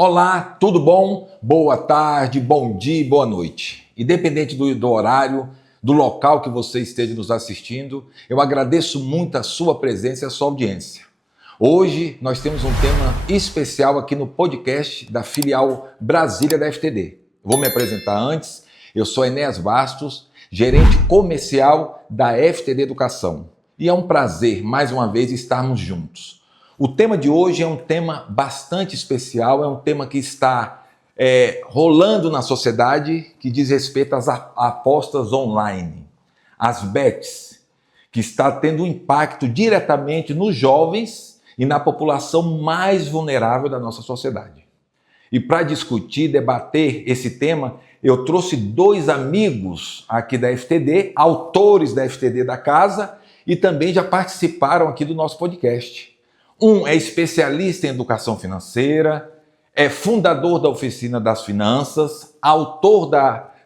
Olá, tudo bom? Boa tarde, bom dia e boa noite. Independente do horário, do local que você esteja nos assistindo, eu agradeço muito a sua presença e a sua audiência. Hoje nós temos um tema especial aqui no podcast da filial Brasília da FTD. Vou me apresentar antes. Eu sou Enéas Bastos, gerente comercial da FTD Educação. E é um prazer, mais uma vez, estarmos juntos. O tema de hoje é um tema bastante especial, é um tema que está rolando na sociedade, que diz respeito às apostas online, as bets, que está tendo um impacto diretamente nos jovens e na população mais vulnerável da nossa sociedade. E para discutir, debater esse tema, eu trouxe dois amigos aqui da FTD, autores da FTD da casa, e também já participaram aqui do nosso podcast. Um é especialista em educação financeira, é fundador da Oficina das Finanças, autor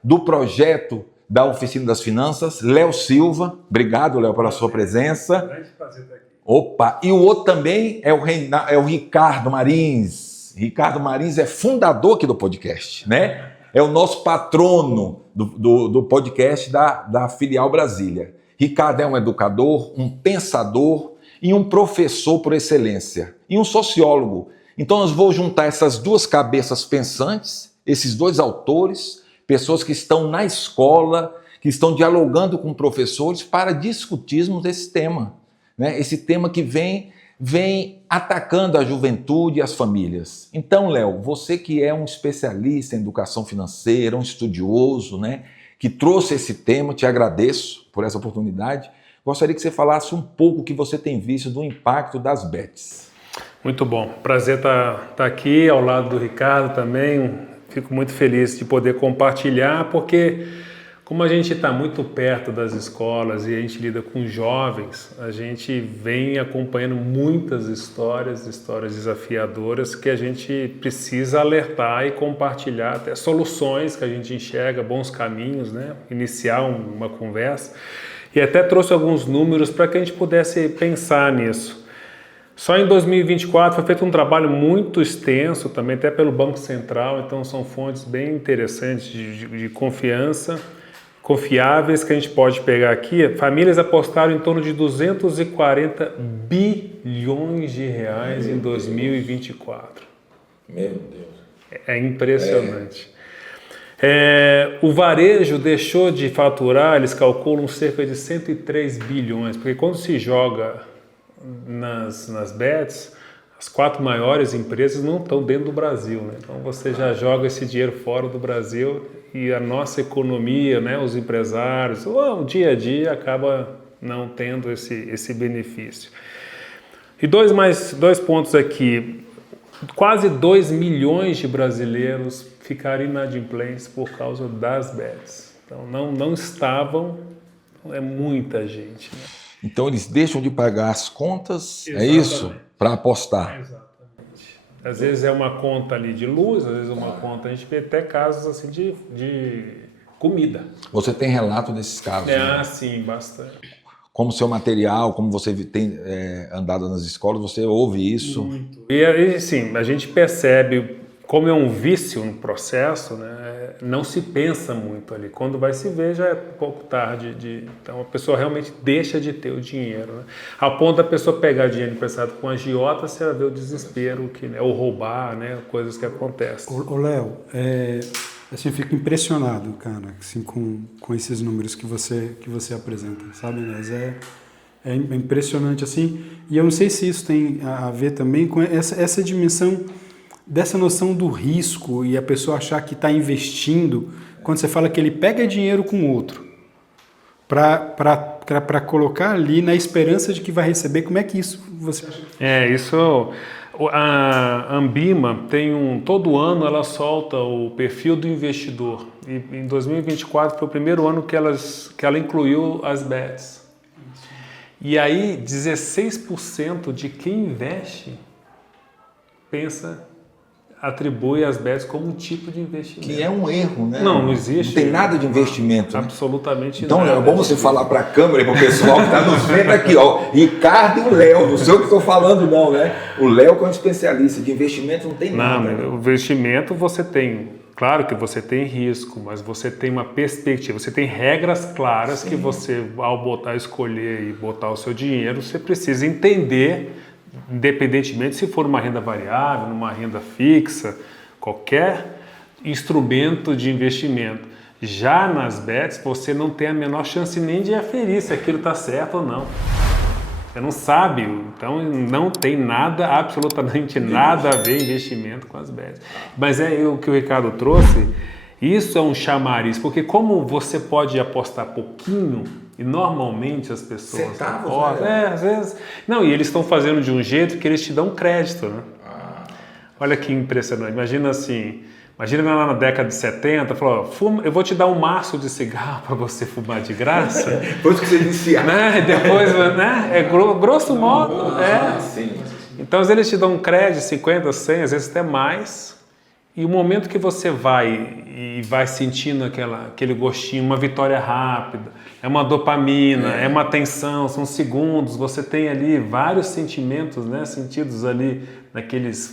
do projeto da Oficina das Finanças, Léo Silva. Obrigado, Léo, pela sua presença. Grande prazer estar aqui. Opa! E o outro também é o Ricardo Marins. Ricardo Marins é fundador aqui do podcast, né? É o nosso patrono do podcast da filial Brasília. Ricardo é um educador, um pensador e um professor por excelência, e um sociólogo. Então nós vamos juntar essas duas cabeças pensantes, esses dois autores, pessoas que estão na escola, que estão dialogando com professores para discutirmos esse tema, né? Esse tema que vem atacando a juventude e as famílias. Então, Léo, você que é um especialista em educação financeira, um estudioso, né, que trouxe esse tema, te agradeço por essa oportunidade. Gostaria que você falasse um pouco o que você tem visto do impacto das bets. Muito bom. Prazer estar aqui ao lado do Ricardo também. Fico muito feliz de poder compartilhar, porque como a gente está muito perto das escolas e a gente lida com jovens, a gente vem acompanhando muitas histórias desafiadoras que a gente precisa alertar e compartilhar, até soluções que a gente enxerga, bons caminhos, né? Iniciar uma conversa. E até trouxe alguns números para que a gente pudesse pensar nisso. Só em 2024 foi feito um trabalho muito extenso, também até pelo Banco Central, então são fontes bem interessantes de confiança, confiáveis, que a gente pode pegar aqui. Famílias apostaram em torno de 240 bilhões de reais em 2024. Meu Deus. É impressionante. O varejo deixou de faturar, eles calculam cerca de 103 bilhões, porque quando se joga nas bets, as 4 maiores empresas não estão dentro do Brasil, né? Então você já joga esse dinheiro fora do Brasil e a nossa economia, né, os empresários, o dia a dia acaba não tendo esse benefício. E dois pontos aqui. Quase 2 milhões de brasileiros ficaram inadimplentes por causa das bets. Então não estavam, é muita gente, né? Então eles deixam de pagar as contas, Exatamente. É isso? Para apostar. Exatamente. Às vezes é uma conta ali de luz, às vezes é uma conta, a gente vê até casos assim de comida. Você tem relato desses casos? Né? Sim, bastante. Como seu material, como você tem andado nas escolas, você ouve isso? Muito. E sim, a gente percebe como é um vício no processo, né? Não se pensa muito ali. Quando vai se ver, já é pouco tarde. Então a pessoa realmente deixa de ter o dinheiro, né? A ponto da pessoa pegar dinheiro emprestado com agiota, você vai ver o desespero, ou roubar, né? Coisas que acontecem. Ô Léo, assim, eu fico impressionado, cara, assim, com esses números que você apresenta, sabe, Inês? É impressionante, assim, e eu não sei se isso tem a ver também com essa dimensão dessa noção do risco e a pessoa achar que está investindo, quando você fala que ele pega dinheiro com o outro para colocar ali na esperança de que vai receber. Como é que isso você acha? Isso... A Ambima todo ano ela solta o perfil do investidor, e em 2024 foi o primeiro ano que ela incluiu as bets. E aí 16% de quem investe pensa atribui as bets como um tipo de investimento. Que é um erro, né? Não existe. Não tem nada de investimento. Né? Absolutamente então, nada. Então, é bom você falar para a câmera e para o pessoal que está nos vendo aqui, ó. Ricardo e o Léo, não sei o que estou falando, não, né? O Léo, que é um especialista de investimento, não tem nada. Não, o investimento você tem. Claro que você tem risco, mas você tem uma perspectiva, você tem regras claras. Sim. Que você, ao escolher e botar o seu dinheiro, você precisa entender, independentemente se for uma renda variável, numa renda fixa, qualquer instrumento de investimento. Já nas bets, você não tem a menor chance nem de aferir se aquilo está certo ou não. Você não sabe, então não tem nada, absolutamente nada a ver investimento com as bets. Mas é o que o Ricardo trouxe, isso é um chamariz, porque como você pode apostar pouquinho, e normalmente as pessoas... Centavos, apostam, às vezes... Não, e eles estão fazendo de um jeito que eles te dão crédito, né? Olha que impressionante, imagina assim... Imagina lá na década de 70, falou, eu vou te dar um maço de cigarro para você fumar de graça. Depois que você iniciar. Né? Depois, né? É grosso modo. Sim. Então, às vezes eles te dão um crédito, 50, 100, às vezes até mais. E o momento que você vai sentindo aquele gostinho, uma vitória rápida, é uma dopamina, é uma tensão, são segundos, você tem ali vários sentimentos, né? Sentidos ali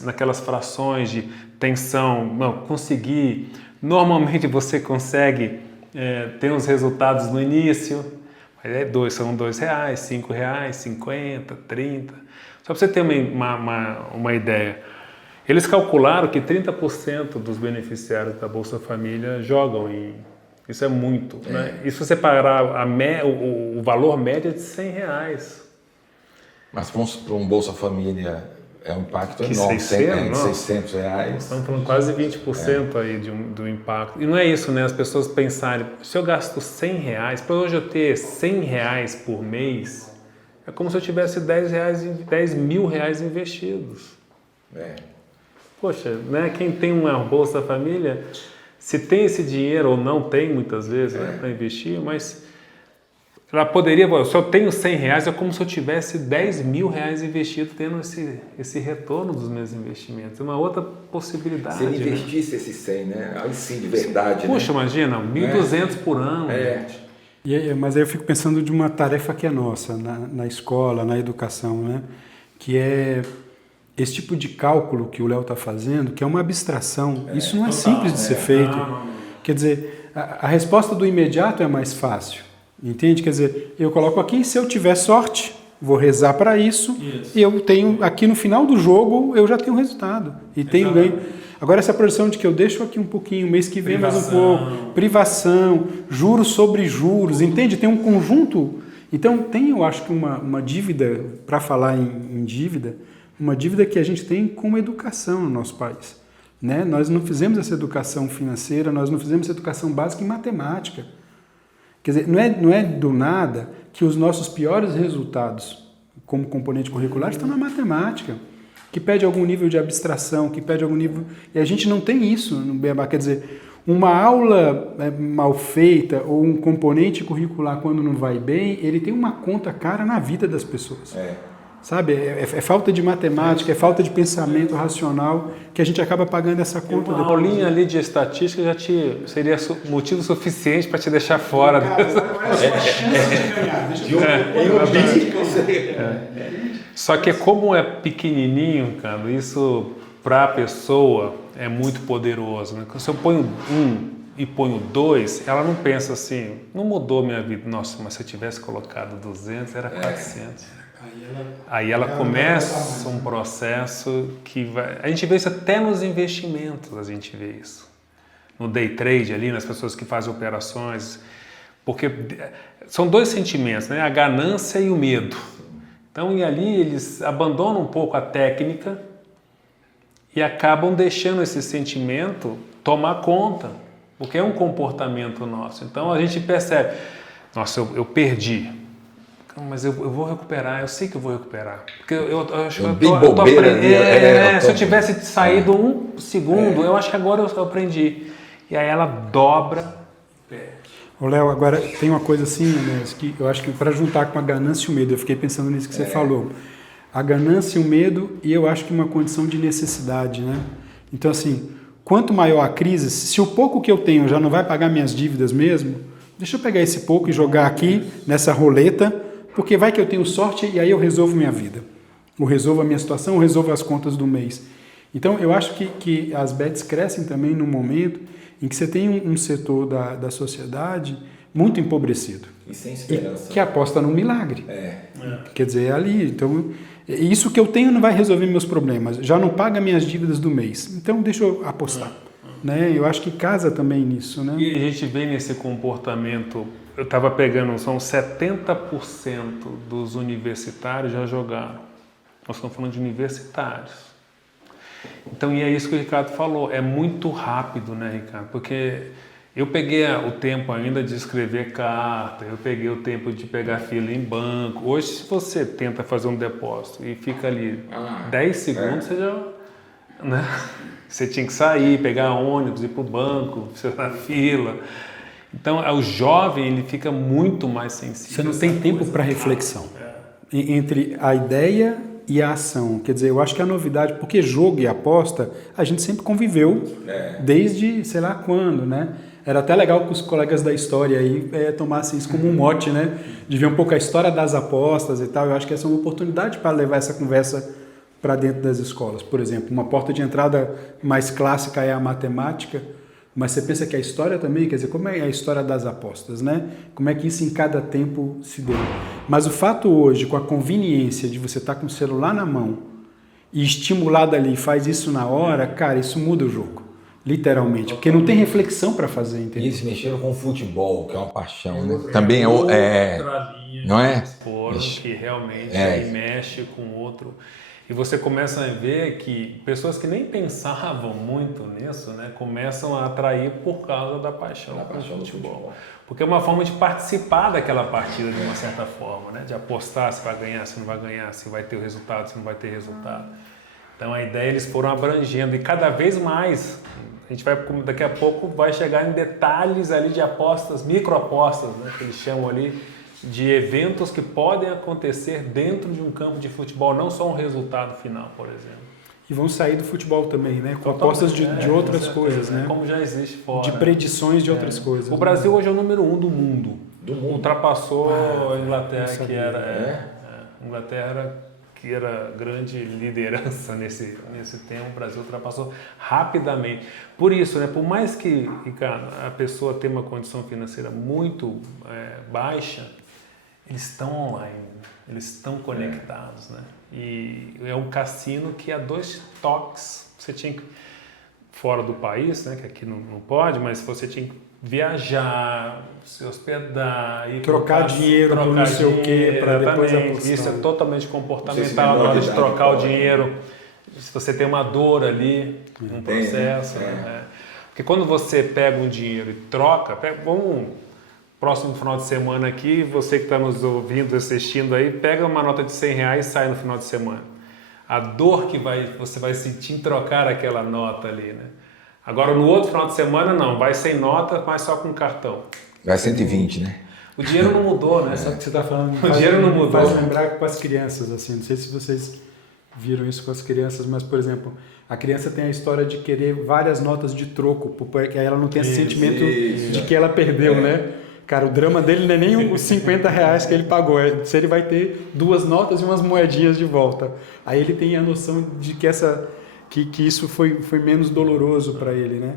naquelas frações de tensão, conseguir. Normalmente você consegue ter os resultados no início, são R$2, R$5, 50, 30. Só para você ter uma ideia. Eles calcularam que 30% dos beneficiários da Bolsa Família jogam em... Isso é muito, né? E se você parar o valor médio é de R$100. Mas para um Bolsa Família é um impacto que enorme, R$600. R$600. Estamos falando quase 20% aí do impacto. E não é isso, né? As pessoas pensarem, se eu gasto R$100, para hoje eu ter R$100 por mês, é como se eu tivesse R$10 mil investidos. Poxa, né? Quem tem uma Bolsa Família, se tem esse dinheiro ou não tem muitas vezes para investir, mas ela poderia, se eu tenho R$100, é como se eu tivesse R$10 mil investido tendo esse retorno dos meus investimentos. É uma outra possibilidade. Se ele investisse esse 100, né? Aí sim, de verdade. Puxa, né? Imagina, 1.200 por ano. Mas aí eu fico pensando de uma tarefa que é nossa, na escola, na educação, né? Que é... Esse tipo de cálculo que o Léo está fazendo, que é uma abstração, isso não é simples de ser feito. Quer dizer, a resposta do imediato é mais fácil, entende? Quer dizer, eu coloco aqui, se eu tiver sorte, vou rezar para isso, e eu tenho, aqui no final do jogo, eu já tenho resultado, e tenho ganho. Agora, essa projeção de que eu deixo aqui um pouquinho, mês que vem mais um pouco, privação, juros sobre juros, entende? Tem um conjunto. Então, eu acho que uma dívida, para falar em dívida, uma dívida que a gente tem com a educação no nosso país. Né? Nós não fizemos essa educação financeira, nós não fizemos essa educação básica em matemática. Quer dizer, não é do nada que os nossos piores resultados como componente curricular estão na matemática, que pede algum nível de abstração, que pede algum nível... E a gente não tem isso no Beabá. Quer dizer, uma aula mal feita ou um componente curricular quando não vai bem, ele tem uma conta cara na vida das pessoas. Sabe, é falta de matemática, é falta de pensamento racional que a gente acaba pagando essa conta. Uma aulinha ali de estatística já seria motivo suficiente para te deixar fora. Só que como é pequenininho, cara, isso para a pessoa é muito poderoso. Né? Se eu ponho 1 e ponho 2, ela não pensa assim, não mudou minha vida. Nossa, mas se eu tivesse colocado 200, era 400. Aí ela começa um processo que vai... A gente vê isso até nos investimentos, a gente vê isso. No day trade ali, nas pessoas que fazem operações. Porque são dois sentimentos, né? A ganância e o medo. Então, e ali eles abandonam um pouco a técnica e acabam deixando esse sentimento tomar conta. Porque é um comportamento nosso. Então, a gente percebe, nossa, eu perdi. Mas eu vou recuperar, eu sei que eu vou recuperar. Porque eu acho que eu tô aprendendo. Se eu tivesse saído um segundo, eu acho que agora eu aprendi. E aí ela dobra. Ô Léo, agora tem uma coisa assim, né, que eu acho que para juntar com a ganância e o medo, eu fiquei pensando nisso que você falou. A ganância e o medo, e eu acho que uma condição de necessidade, né? Então, assim, quanto maior a crise, se o pouco que eu tenho já não vai pagar minhas dívidas mesmo, deixa eu pegar esse pouco e jogar aqui nessa roleta, porque vai que eu tenho sorte e aí eu resolvo minha vida. Eu resolvo a minha situação, eu resolvo as contas do mês. Então, eu acho que as bets crescem também num momento em que você tem um setor da sociedade muito empobrecido. E sem esperança. E que aposta num milagre. Quer dizer, é ali. Então, isso que eu tenho não vai resolver meus problemas. Já não paga minhas dívidas do mês. Então, deixa eu apostar. Né? Eu acho que casa também nisso. Né? E a gente vê nesse comportamento, eu estava pegando, são 70% dos universitários já jogaram. Nós estamos falando de universitários. Então, e é isso que o Ricardo falou, é muito rápido, né, Ricardo? Porque eu peguei o tempo ainda de escrever carta, eu peguei o tempo de pegar fila em banco. Hoje, se você tenta fazer um depósito e fica ali 10 segundos, você já... Né? Você tinha que sair, pegar ônibus, ir para o banco, você na fila. Então, o jovem, ele fica muito mais sensível. Você não tem tempo para reflexão entre a ideia e a ação. Quer dizer, eu acho que a novidade, porque jogo e aposta, a gente sempre conviveu desde sei lá quando, né? Era até legal que os colegas da história aí tomassem isso como um mote, né? De ver um pouco a história das apostas e tal. Eu acho que essa é uma oportunidade para levar essa conversa para dentro das escolas. Por exemplo, uma porta de entrada mais clássica é a matemática, mas você pensa que a história também, quer dizer, como é a história das apostas, né? Como é que isso em cada tempo se deu. Mas o fato hoje, com a conveniência de você estar com o celular na mão e estimulado ali, faz isso na hora, cara, isso muda o jogo, literalmente, porque não tem reflexão para fazer, entendeu? E eles mexeram com o futebol, que é uma paixão, né? Também é não é? Que realmente aí mexe com outro. E você começa a ver que pessoas que nem pensavam muito nisso, né, começam a atrair por causa da paixão do futebol. Porque é uma forma de participar daquela partida de uma certa forma, né, de apostar se vai ganhar, se não vai ganhar, se vai ter o resultado, se não vai ter resultado. Então a ideia, eles foram abrangendo e cada vez mais, a gente vai, daqui a pouco vai chegar em detalhes ali de apostas, microapostas, né, que eles chamam ali, de eventos que podem acontecer dentro de um campo de futebol, não só um resultado final, por exemplo. E vão sair do futebol também, né? Com apostas de outras coisas, né? Como já existe fora. De predições de outras coisas. O Brasil hoje é o número 1 do mundo. Ultrapassou a Inglaterra, que era grande liderança nesse tempo. O Brasil ultrapassou rapidamente. Por isso, né? Por mais que, Ricardo, a pessoa tenha uma condição financeira muito baixa, eles estão online, eles estão conectados, né? E é um cassino que a 2 toques, você tinha que, fora do país, né? Que aqui não pode, mas você tinha que viajar, se hospedar, trocar dinheiro por não sei o quê, para depois apostar. Isso é totalmente comportamental, na hora de trocar o dinheiro, se você tem uma dor ali, um processo. Né? Porque quando você pega um dinheiro e troca, próximo final de semana aqui, você que está nos ouvindo, assistindo aí, pega uma nota de R$100 e sai no final de semana. A dor que você vai sentir em trocar aquela nota ali, né? Agora, no outro final de semana, não. Vai sem nota, mas só com cartão. Vai 120, né? O dinheiro não mudou, né? Sabe o que você está falando? O dinheiro não mudou. Faz lembrar com as crianças, assim. Não sei se vocês viram isso com as crianças, mas, por exemplo, a criança tem a história de querer várias notas de troco, porque aí ela não tem esse sentimento de que ela perdeu, né? Cara, o drama dele não é nem os R$50 que ele pagou, é se ele vai ter 2 notas e umas moedinhas de volta. Aí ele tem a noção de que isso foi menos doloroso para ele, né?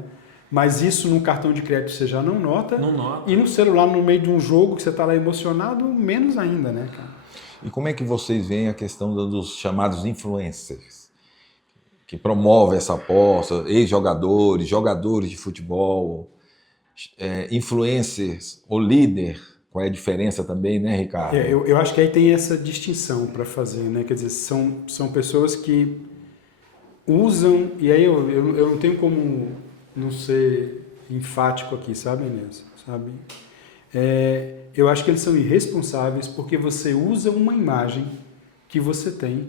Mas isso no cartão de crédito você já não nota. Não nota. E no celular, no meio de um jogo que você está lá emocionado, menos ainda, né, cara? E como é que vocês veem a questão dos chamados influencers, que promovem essa aposta, ex-jogadores, jogadores de futebol, influencers ou líder? Qual é a diferença também, né, Ricardo? Eu acho que aí tem essa distinção para fazer, né? Quer dizer, são pessoas que usam, e aí eu não tenho como não ser enfático aqui, sabe, Inês? Sabe? Eu acho que eles são irresponsáveis porque você usa uma imagem que você tem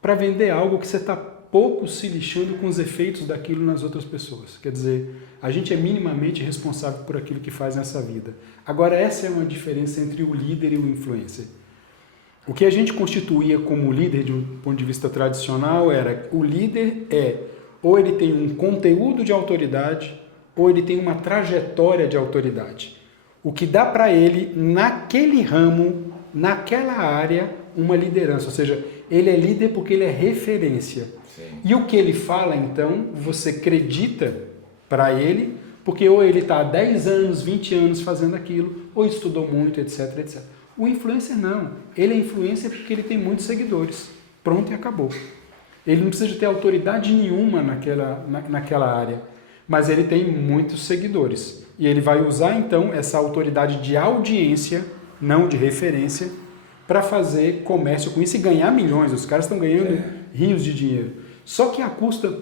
para vender algo que você está pouco se lixando com os efeitos daquilo nas outras pessoas. Quer dizer, a gente é minimamente responsável por aquilo que faz nessa vida. Agora, essa é uma diferença entre o líder e o influencer. O que a gente constituía como líder de um ponto de vista tradicional era o líder é ou ele tem um conteúdo de autoridade, ou ele tem uma trajetória de autoridade. O que dá para ele, naquele ramo, naquela área, uma liderança. Ou seja, ele é líder porque ele é referência. Sim. E o que ele fala, então, você acredita para ele, porque ou ele está há 10 anos, 20 anos fazendo aquilo, ou estudou muito, etc, etc. O influencer não. Ele é influencer porque ele tem muitos seguidores. Pronto e acabou. Ele não precisa de ter autoridade nenhuma naquela área, mas ele tem muitos seguidores. E ele vai usar, então, essa autoridade de audiência, não de referência, para fazer comércio com isso e ganhar milhões. Os caras estão ganhando rios de dinheiro. Só que a custa...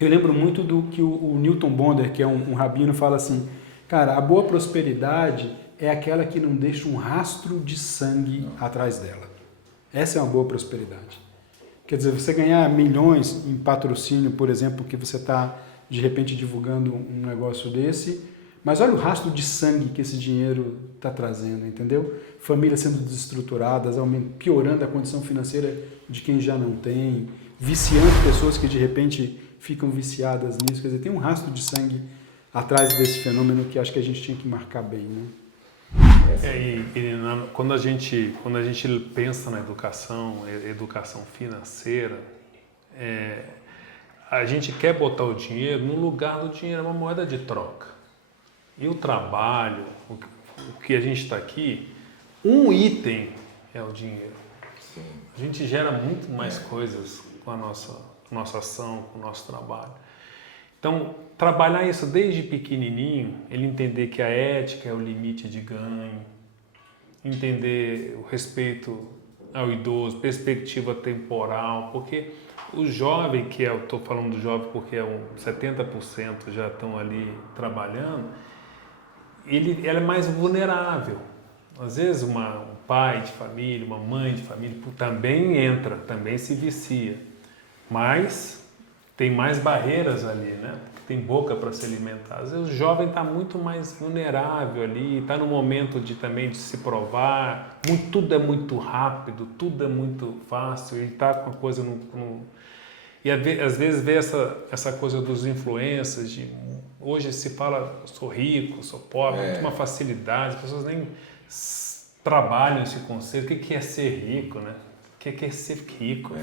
Eu lembro muito do que o Newton Bonder, que é um rabino, fala assim, cara, a boa prosperidade é aquela que não deixa um rastro de sangue atrás dela. Essa é uma boa prosperidade. Quer dizer, você ganhar milhões em patrocínio, por exemplo, que você está, de repente, divulgando um negócio desse, mas olha o rastro de sangue que esse dinheiro está trazendo, entendeu? Famílias sendo desestruturadas, piorando a condição financeira de quem já não tem, viciando pessoas que, de repente, ficam viciadas nisso. Quer dizer, tem um rastro de sangue atrás desse fenômeno que acho que a gente tinha que marcar bem, né? Quando a gente pensa na educação financeira, a gente quer botar o dinheiro no lugar do dinheiro, é uma moeda de troca. E o trabalho, o que a gente está aqui, um item é o dinheiro. Sim. A gente gera muito mais coisas com a nossa ação, com o nosso trabalho. Então, trabalhar isso desde pequenininho, ele entender que a ética é o limite de ganho, entender o respeito ao idoso, perspectiva temporal, porque o jovem, eu estou falando do jovem porque 70% já estão ali trabalhando, ele é mais vulnerável. Às vezes um pai de família, uma mãe de família também se vicia, mas tem mais barreiras ali, né? Tem boca para se alimentar. Às vezes o jovem está muito mais vulnerável ali, está no momento de se provar, tudo é muito rápido, tudo é muito fácil, ele está com a coisa E às vezes vê essa coisa dos influencers, hoje se fala, sou rico, sou pobre, muito uma facilidade, as pessoas nem trabalham esse conceito. O que é ser rico, né? O que é ser rico?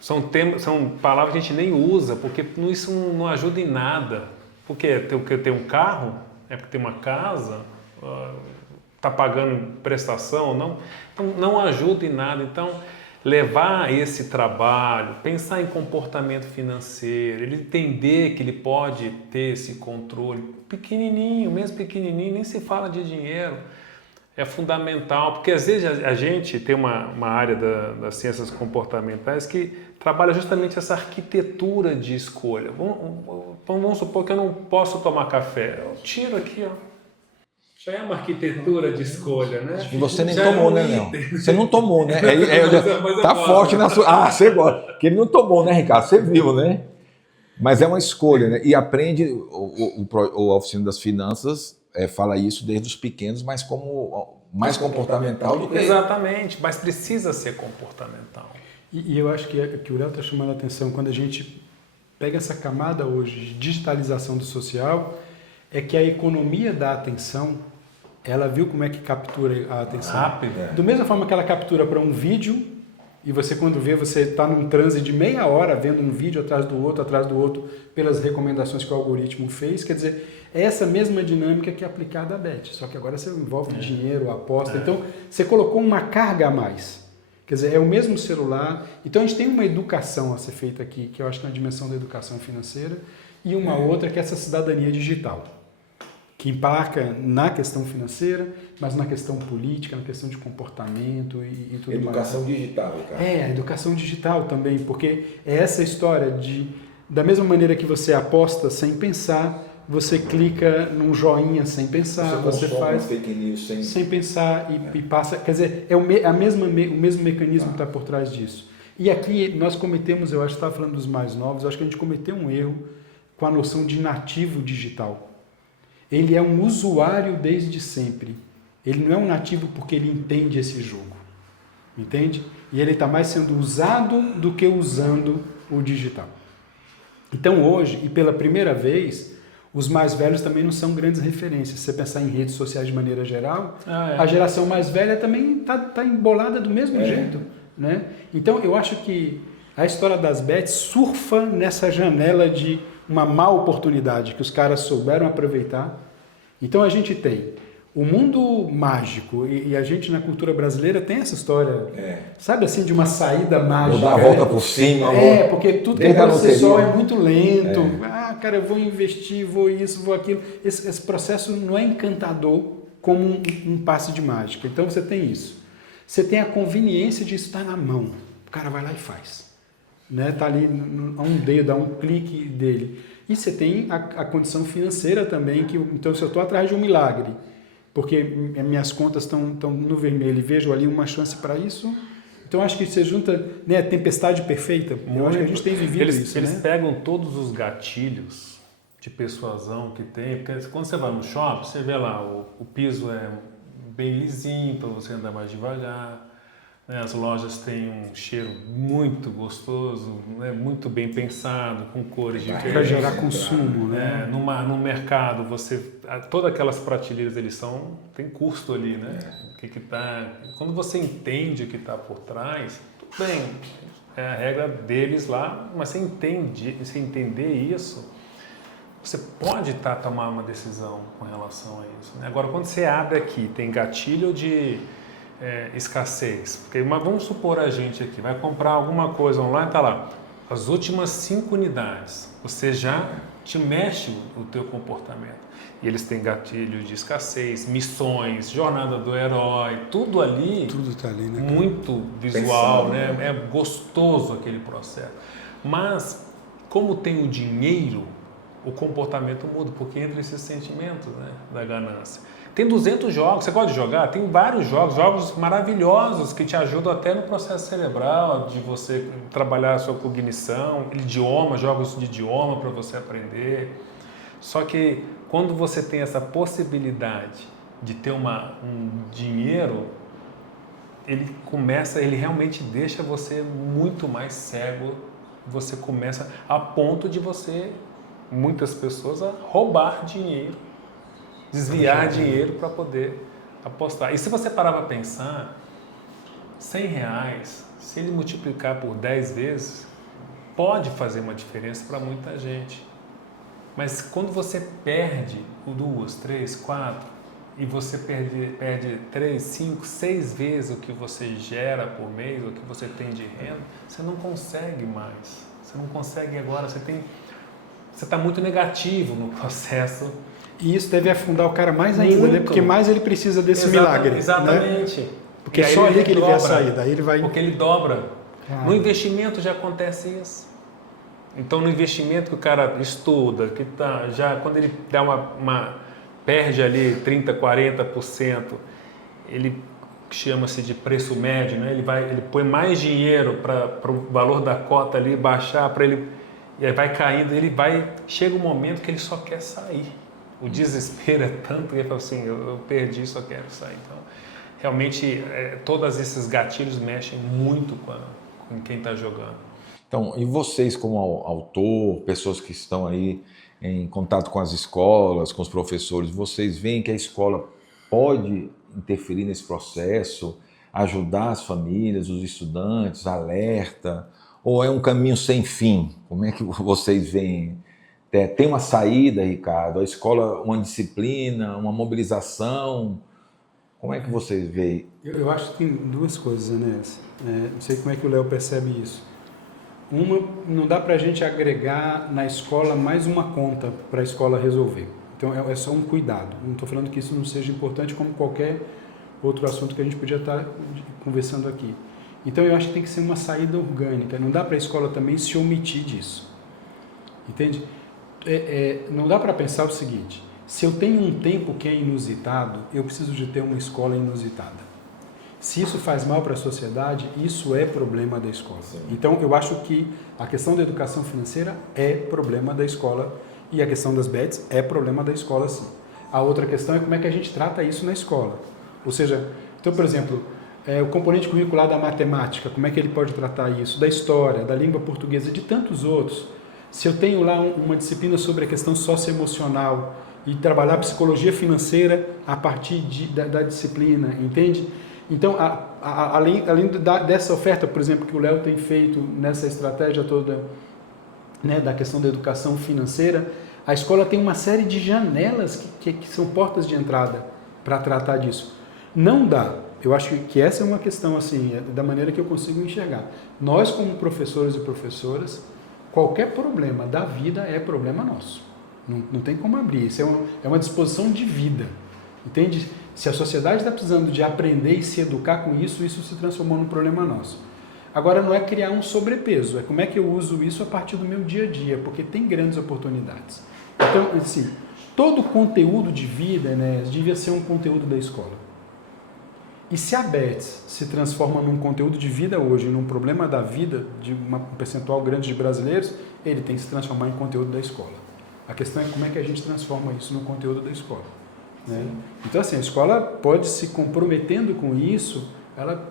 São palavras que a gente nem usa, porque isso não ajuda em nada. Porque ter um carro, é porque tem uma casa, está pagando prestação, não ajuda em nada. Então, levar esse trabalho, pensar em comportamento financeiro, ele entender que ele pode ter esse controle mesmo pequenininho, nem se fala de dinheiro, é fundamental, porque às vezes a gente tem uma área das ciências comportamentais que trabalha justamente essa arquitetura de escolha. Vamos supor que eu não posso tomar café, eu tiro aqui, ó. Já é uma arquitetura de escolha, né? E você nem tomou, né, Leão? Você não tomou, né? Tá forte na sua... você gosta. Porque ele não tomou, né, Ricardo? Você viu, né? Mas é uma escolha, né? E aprende, o Oficina das Finanças fala isso desde os pequenos, mas como mais comportamental do que... Exatamente, mas precisa ser comportamental. E eu acho que o Léo está chamando a atenção quando a gente pega essa camada hoje de digitalização do social, é que a economia da atenção, ela viu como é que captura a atenção. Rápido. Da mesma forma que ela captura para um vídeo, e você quando vê, você está num transe de meia hora vendo um vídeo atrás do outro, pelas recomendações que o algoritmo fez, quer dizer, é essa mesma dinâmica que é aplicada à Bet, só que agora você envolve dinheiro, aposta, então você colocou uma carga a mais. Quer dizer, é o mesmo celular. Então a gente tem uma educação a ser feita aqui, que eu acho que é uma dimensão da educação financeira, e uma outra que é essa cidadania digital, que embarca na questão financeira, mas na questão política, na questão de comportamento e tudo mais. Educação digital, cara. A educação digital também, porque é essa história da mesma maneira que você aposta sem pensar, você clica num joinha sem pensar, você faz fake news sem pensar e passa, quer dizer, é o mesmo mecanismo que está por trás disso. E aqui nós cometemos, eu acho que estava falando dos mais novos, eu acho que a gente cometeu um erro com a noção de nativo digital. Ele é um usuário desde sempre. Ele não é um nativo porque ele entende esse jogo. Entende? E ele está mais sendo usado do que usando o digital. Então hoje, e pela primeira vez, os mais velhos também não são grandes referências. Se você pensar em redes sociais de maneira geral, a geração mais velha também tá embolada do mesmo jeito, né? Então eu acho que a história das bets surfa nessa janela de uma má oportunidade que os caras souberam aproveitar. Então a gente tem o mundo mágico e a gente na cultura brasileira tem essa história, sabe assim, de uma saída mágica. Vou dar a volta por cima. Porque tudo que é processual é muito lento. Cara, eu vou investir, vou isso, vou aquilo. Esse processo não é encantador como um passe de mágica. Então você tem isso. Você tem a conveniência de estar na mão. O cara vai lá e faz. Né? Tá ali a um dedo, a um clique dele. E você tem a condição financeira também. Então, se eu estou atrás de um milagre, porque minhas contas estão no vermelho e vejo ali uma chance para isso, então acho que você junta, né, a tempestade perfeita. Eu acho que a gente tem vivido isso. Eles pegam todos os gatilhos de persuasão que tem, porque quando você vai no shopping, você vê lá, o piso é bem lisinho para você andar mais devagar, né, as lojas têm um cheiro muito gostoso, né, muito bem pensado, com cores diferentes. Para gerar consumo, né? No mercado, todas aquelas prateleiras, tem custo ali, né? Quando você entende o que está por trás, tudo bem, é a regra deles lá, mas você entender isso, você pode tomar uma decisão com relação a isso, né? Agora, quando você abre aqui, tem gatilho de escassez, mas vamos supor a gente aqui, vai comprar alguma coisa online, está lá, as últimas 5 unidades, você já te mexe o teu comportamento. E eles têm gatilho de escassez, missões, jornada do herói, tudo ali, tá ali, né? muito visual, Pensando, né? É gostoso aquele processo. Mas, como tem o dinheiro, o comportamento muda, porque entra esses sentimentos, né, da ganância. Tem 200 jogos, você gosta de jogar? Tem vários jogos maravilhosos que te ajudam até no processo cerebral, de você trabalhar a sua cognição, jogos de idioma para você aprender. Só que quando você tem essa possibilidade de ter um dinheiro, ele realmente deixa você muito mais cego, você começa a ponto de muitas pessoas, a roubar dinheiro, desviar dinheiro para poder apostar. E se você parar para pensar, R$100, se ele multiplicar por 10 vezes, pode fazer uma diferença para muita gente. Mas quando você perde 2, 3, 4 e você perde 3, 5, 6 vezes o que você gera por mês, o que você tem de renda, você não consegue mais. Você não consegue agora, você está muito negativo no processo. E isso deve afundar o cara mais ainda, né? Porque mais ele precisa desse milagre. Exatamente. Né? Porque é só ali que ele vê a saída. Aí ele vai... Porque ele dobra. No investimento já acontece isso. Então, no investimento que o cara estuda, quando ele dá perde ali 30%, 40%, ele chama-se de preço médio, né? Ele põe mais dinheiro para o valor da cota ali baixar, e aí vai caindo, chega um momento que ele só quer sair. O desespero é tanto que ele fala assim, eu perdi, só quero sair. Então, realmente, todos esses gatilhos mexem muito com quem está jogando. Então, e vocês como autor, pessoas que estão aí em contato com as escolas, com os professores, vocês veem que a escola pode interferir nesse processo, ajudar as famílias, os estudantes, alerta, ou é um caminho sem fim? Como é que vocês veem? Tem uma saída, Ricardo? A escola, uma disciplina, uma mobilização? Como é que vocês veem? Eu acho que tem duas coisas, Enéas. Não sei como é que o Léo percebe isso. Uma, não dá para a gente agregar na escola mais uma conta para a escola resolver. Então é só um cuidado. Não estou falando que isso não seja importante como qualquer outro assunto que a gente podia estar conversando aqui. Então eu acho que tem que ser uma saída orgânica. Não dá para a escola também se omitir disso. Entende? Não dá para pensar o seguinte: se eu tenho um tempo que é inusitado, eu preciso de ter uma escola inusitada. Se isso faz mal para a sociedade, isso é problema da escola. Sim. Então, eu acho que a questão da educação financeira é problema da escola e a questão das bets é problema da escola, sim. A outra questão é como é que a gente trata isso na escola. Ou seja, então, por exemplo, o componente curricular da matemática, como é que ele pode tratar isso? Da história, da língua portuguesa, de tantos outros. se eu tenho lá uma disciplina sobre a questão socioemocional e trabalhar psicologia financeira a partir da disciplina, entende? Então, além dessa oferta, por exemplo, que o Léo tem feito nessa estratégia toda, né, da questão da educação financeira, a escola tem uma série de janelas que são portas de entrada para tratar disso. Não dá. Eu acho que essa é uma questão, assim, da maneira que eu consigo enxergar. Nós, como professores e professoras, qualquer problema da vida é problema nosso. Não tem como abrir. Isso é uma disposição de vida. Entende? Se a sociedade está precisando de aprender e se educar com isso, isso se transformou num problema nosso. Agora, não é criar um sobrepeso, é como é que eu uso isso a partir do meu dia a dia, porque tem grandes oportunidades. Então, assim, todo conteúdo de vida, né, devia ser um conteúdo da escola. E se a BETS se transforma num conteúdo de vida hoje, num problema da vida de um percentual grande de brasileiros, ele tem que se transformar em conteúdo da escola. A questão é como é que a gente transforma isso no conteúdo da escola. Né? Então, assim, a escola pode se comprometendo com isso, ela,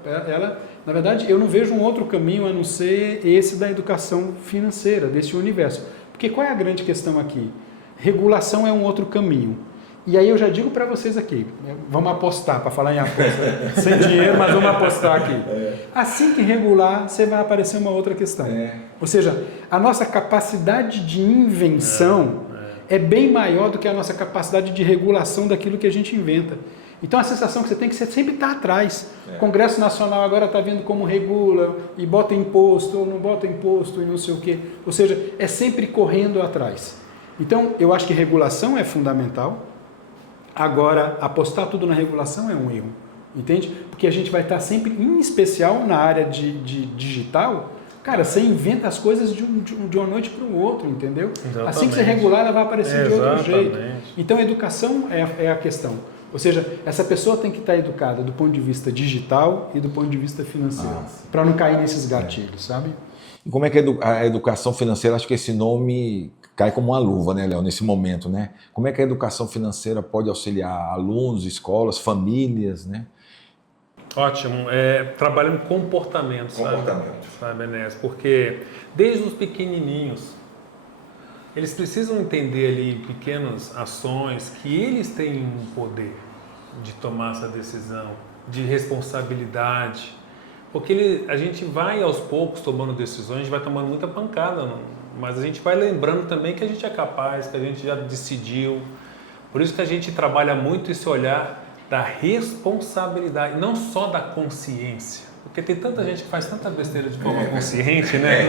na verdade, eu não vejo um outro caminho a não ser esse da educação financeira, desse universo. Porque qual é a grande questão aqui? Regulação é um outro caminho. E aí eu já digo para vocês aqui, vamos apostar, para falar em aposta, sem dinheiro, mas vamos apostar aqui. Assim que regular, você vai aparecer uma outra questão. Ou seja, a nossa capacidade de invenção é bem maior do que a nossa capacidade de regulação daquilo que a gente inventa. Então a sensação que você tem que sempre estar atrás. O Congresso Nacional agora está vendo como regula, e bota imposto, ou não bota imposto, e não sei o quê. Ou seja, é sempre correndo atrás. Então eu acho que regulação é fundamental. Agora, apostar tudo na regulação é um erro, entende? Porque a gente vai estar sempre, em especial na área de digital, cara, você inventa as coisas de uma noite para o outro, entendeu? Exatamente. Assim que você regular, ela vai aparecer de outro jeito. Então, a educação é a questão. Ou seja, essa pessoa tem que estar educada do ponto de vista digital e do ponto de vista financeiro, para não cair nesses gatilhos, sabe? E como é que a educação financeira, acho que esse nome cai como uma luva, né, Léo, nesse momento, né? Como é que a educação financeira pode auxiliar alunos, escolas, famílias, né? Ótimo. Trabalhando comportamento, sabe, Enéas? Porque desde os pequenininhos, eles precisam entender ali pequenas ações que eles têm um poder de tomar essa decisão, de responsabilidade. Porque a gente vai aos poucos tomando decisões, a gente vai tomando muita pancada, mas a gente vai lembrando também que a gente é capaz, que a gente já decidiu. Por isso que a gente trabalha muito esse olhar da responsabilidade, não só da consciência. Porque tem tanta gente que faz tanta besteira de forma consciente, né?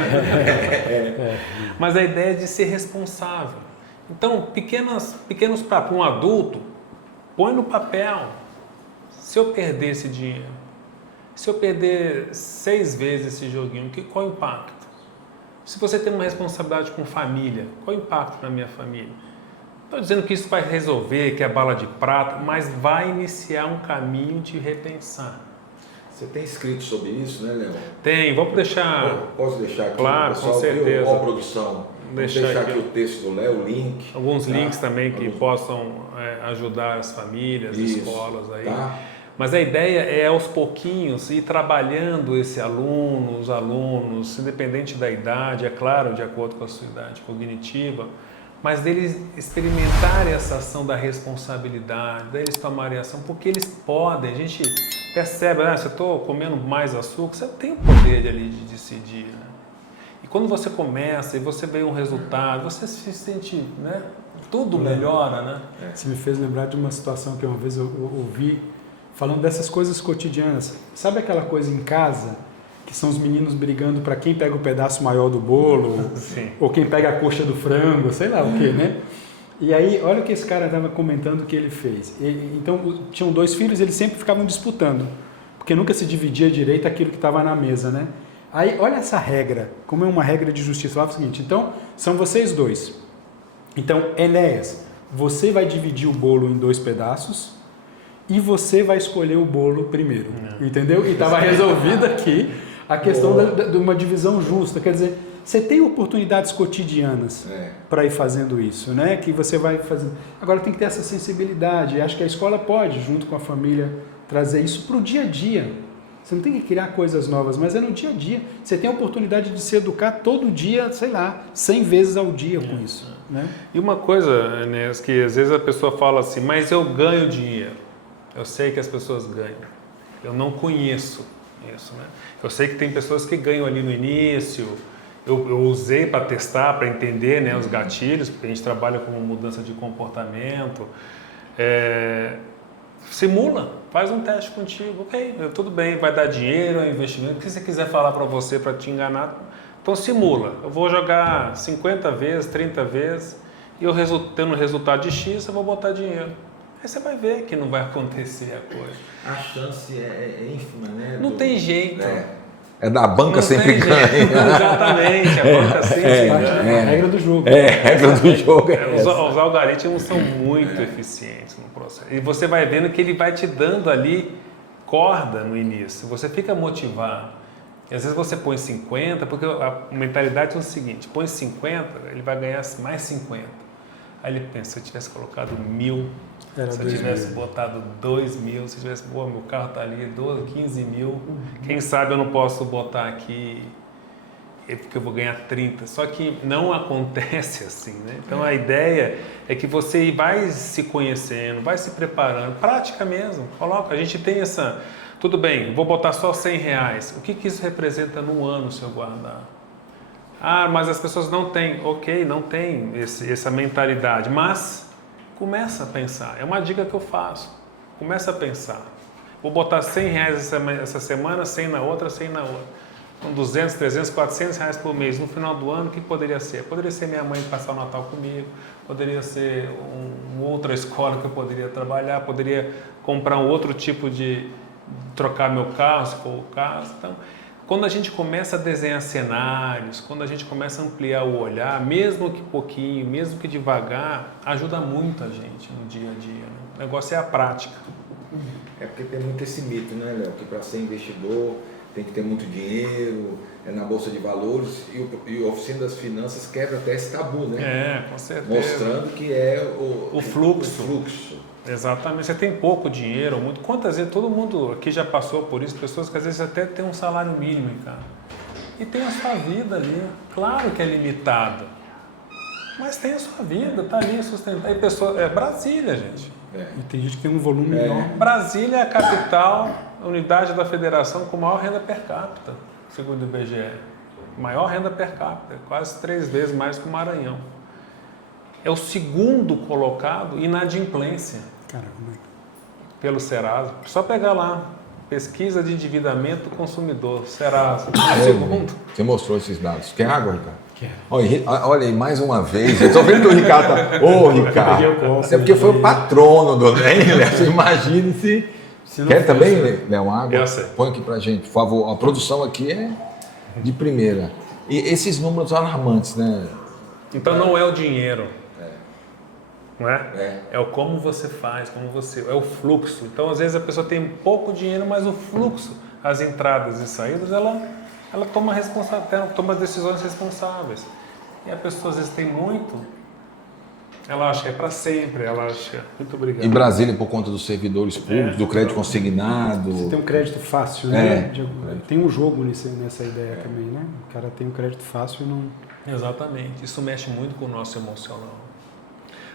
Mas a ideia é de ser responsável. Então, pequenos para um adulto, põe no papel. Se eu perder esse dinheiro, se eu perder 6 vezes esse joguinho, qual o impacto? Se você tem uma responsabilidade com família, qual o impacto na minha família? Estou dizendo que isso vai resolver, que é bala de prata, mas vai iniciar um caminho de repensar. Você tem escrito sobre isso, né, Léo? Tem, vamos deixar... Posso deixar aqui? Claro, com certeza. Ó, produção. Deixar aqui o texto do Léo, o link. Alguns links também que possam ajudar as famílias, as escolas aí. Tá. Mas a ideia é aos pouquinhos ir trabalhando os alunos, independente da idade, é claro, de acordo com a sua idade cognitiva, mas deles experimentarem essa ação da responsabilidade, deles tomarem ação, porque eles podem, a gente percebe, se eu estou comendo mais açúcar, você tem o poder ali de decidir, né? E quando você começa e você vê um resultado, você se sente, né? Tudo melhora, né? Você me fez lembrar de uma situação que uma vez eu ouvi, falando dessas coisas cotidianas. Sabe aquela coisa em casa, que são os meninos brigando para quem pega o pedaço maior do bolo, ou quem pega a coxa do frango, sei lá o que, né? E aí, olha o que esse cara estava comentando que ele fez. Então, tinham 2 filhos, eles sempre ficavam disputando, porque nunca se dividia direito aquilo que estava na mesa, né? Aí, olha essa regra, como é uma regra de justiça. Falava o seguinte, então, são vocês 2. Então, Enéas, você vai dividir o bolo em 2 pedaços, e você vai escolher o bolo primeiro, entendeu? E estava resolvida aqui a questão de uma divisão justa, quer dizer, você tem oportunidades cotidianas para ir fazendo isso, né? Que você vai fazendo. Agora tem que ter essa sensibilidade, acho que a escola pode, junto com a família, trazer isso para o dia a dia, Você não tem que criar coisas novas, mas é no dia a dia. Você tem a oportunidade de se educar todo dia, sei lá, 100 vezes ao dia com isso. Né? E uma coisa, Enéas, que às vezes a pessoa fala assim, mas eu ganho dinheiro. Eu sei que as pessoas ganham. Eu não conheço isso, né? Eu sei que tem pessoas que ganham ali no início. Eu usei para testar, para entender, né, os gatilhos, porque a gente trabalha com mudança de comportamento. Simula, faz um teste contigo. Ok, tudo bem, vai dar dinheiro, é investimento. O que você quiser falar para você, para te enganar, então simula. Eu vou jogar 50 vezes, 30 vezes, e eu tendo resultado de X, eu vou botar dinheiro. Aí você vai ver que não vai acontecer a coisa. A chance é ínfima, né? Não tem jeito. É da banca Não sempre tem ganha. jeito. Exatamente, a banca sempre Parte ganha. da regra do jogo. A regra do jogo é Os essa. algoritmos são muito eficientes no processo. E você vai vendo que ele vai te dando ali corda no início. Você fica motivado. E às vezes você põe 50, porque a mentalidade é o seguinte, põe 50, ele vai ganhar mais 50. Aí ele pensa, se eu tivesse colocado 1.000, se eu tivesse botado 2.000, se eu tivesse, meu carro está ali, 15 mil, quem sabe eu não posso botar aqui, porque eu vou ganhar 30. Só que não acontece assim, né? Então a ideia é que você vai se conhecendo, vai se preparando, prática mesmo, coloca, a gente tem essa, tudo bem, vou botar só R$100, o que isso representa no ano se eu guardar? Ah, mas as pessoas não têm. Ok, não tem essa mentalidade, mas começa a pensar. É uma dica que eu faço. Começa a pensar. Vou botar R$100 essa semana, 100 na outra, 100 na outra. Com 200, 300, 400 reais por mês. No final do ano, o que poderia ser? Poderia ser minha mãe passar o Natal comigo, poderia ser uma outra escola que eu poderia trabalhar, poderia comprar um outro tipo de trocar meu carro, se for o caso. Então, quando a gente começa a desenhar cenários, quando a gente começa a ampliar o olhar, mesmo que pouquinho, mesmo que devagar, ajuda muito a gente no dia a dia. Né? O negócio é a prática. É porque tem muito esse mito, né, Léo? Que para ser investidor tem que ter muito dinheiro, na Bolsa de Valores, e a Oficina das Finanças quebra até esse tabu, né? Com certeza. Mostrando que é o fluxo. Exatamente, você tem pouco dinheiro, muito. Quantas vezes todo mundo aqui já passou por isso, pessoas que às vezes até tem um salário mínimo, cara. E tem a sua vida ali, claro que é limitado, mas tem a sua vida, tá ali sustentada. Brasília, gente. E tem gente que tem um volume enorme. Brasília é a capital, a unidade da federação com maior renda per capita, segundo o IBGE. Maior renda per capita, quase 3 vezes mais que o Maranhão. É o segundo colocado inadimplência. Caramba. Pelo Serasa. Só pegar lá, pesquisa de endividamento do consumidor, Serasa. Segundo. Você mostrou esses dados. Quer água, Ricardo? Quero. Olha aí, mais uma vez. Eu estou vendo que o Ricardo tá... Ô, Ricardo. É porque foi o patrono do NEM, Você imagine se... Quer também, Léo, água? Eu sei. Põe aqui pra gente, por favor. A produção aqui é de primeira. E esses números alarmantes, né? Então não é o dinheiro. Não é? É o como você faz, é o fluxo. Então, às vezes a pessoa tem pouco dinheiro, mas o fluxo, as entradas e saídas, ela toma decisões responsáveis. E a pessoa às vezes tem muito, ela acha que é para sempre, ela acha. Muito obrigado. Em Brasília, por conta dos servidores públicos, do crédito consignado. Você tem um crédito fácil, né? Tem um jogo nessa ideia também, né? O cara tem um crédito fácil e não. Exatamente. Isso mexe muito com o nosso emocional.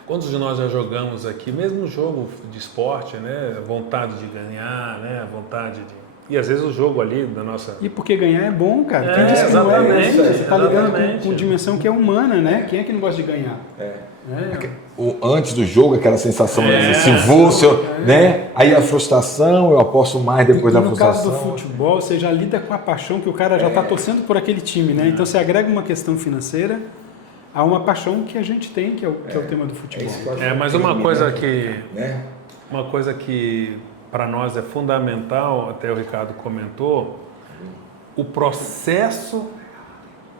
Quantos de nós já jogamos aqui, mesmo jogo de esporte, né? Vontade de ganhar, né? Vontade de... E às vezes o jogo ali da nossa... E porque ganhar é bom, cara. Quem disse que não é? Você está lidando com dimensão que é humana, né? Quem é que não gosta de ganhar? Antes do jogo, aquela sensação, se vou, né? Aí a frustração, eu aposto mais depois da frustração. No caso do futebol, você já lida com a paixão que o cara já está torcendo por aquele time, né? Então você agrega uma questão financeira a uma paixão que a gente tem, que é o tema do futebol. Mas uma coisa que para nós é fundamental, até o Ricardo comentou, o processo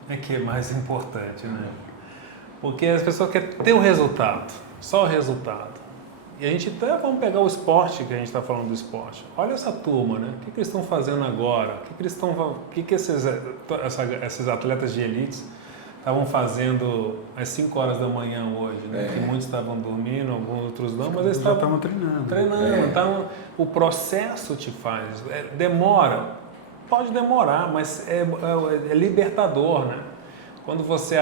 é que é mais importante, né? Porque as pessoas querem ter o resultado, só o resultado. E a gente até, vamos pegar o esporte, que a gente está falando do esporte. Olha essa turma, né? O que eles estão fazendo agora? O que esses atletas de elite estavam fazendo às 5 horas da manhã hoje, né? Que muitos estavam dormindo, alguns outros não, mas eles estavam treinando. Então, o processo te faz. Demora, pode demorar, mas é libertador, né? Quando você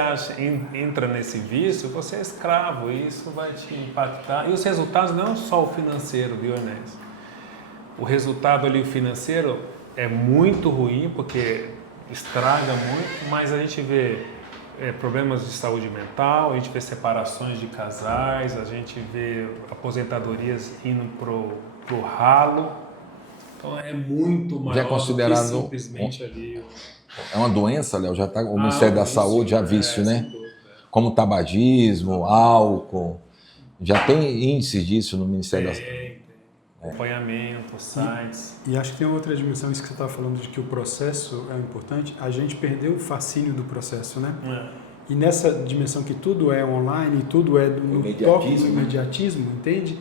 entra nesse vício, você é escravo e isso vai te impactar. E os resultados não é só o financeiro, viu, Enéas? O resultado ali financeiro é muito ruim, porque estraga muito, mas a gente vê problemas de saúde mental, a gente vê separações de casais, a gente vê aposentadorias indo pro ralo. Então é muito maior já é considerado do que simplesmente ali. É uma doença, Léo? Já tá, o Ministério da Saúde já vício, né? Como tabagismo, álcool. Já tem índices disso no Ministério da Saúde. Acompanhamento, sites. E acho que tem outra dimensão, isso que você estava falando, de que o processo é importante. A gente perdeu o fascínio do processo, né? E nessa dimensão que tudo é online, tudo é no toque do imediatismo, entende?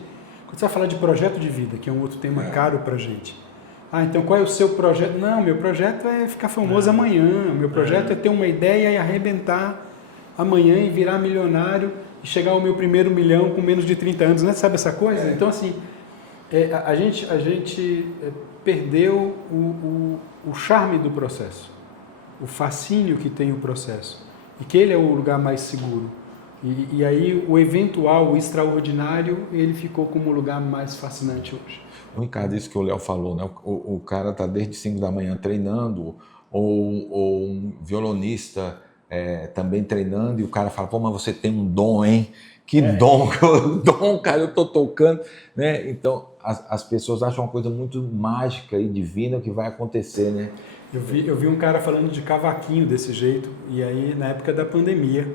Quando você vai falar de projeto de vida, que é um outro tema caro pra gente. Então qual é o seu projeto? Não, meu projeto é ficar famoso amanhã. Meu projeto é ter uma ideia e arrebentar amanhã e virar milionário e chegar ao meu primeiro milhão com menos de 30 anos, né? Sabe essa coisa? Então, assim, a gente perdeu o charme do processo, o fascínio que tem o processo, e que ele é o lugar mais seguro. E aí o eventual, o extraordinário, ele ficou como o lugar mais fascinante hoje. O Ricardo, isso que o Léo falou, né? O cara está desde 5 da manhã treinando, ou um violonista também treinando, e o cara fala, pô, mas você tem um dom, hein? Que dom, cara, eu tô tocando, né? Então, as pessoas acham uma coisa muito mágica e divina que vai acontecer, né? Eu vi um cara falando de cavaquinho desse jeito, e aí na época da pandemia,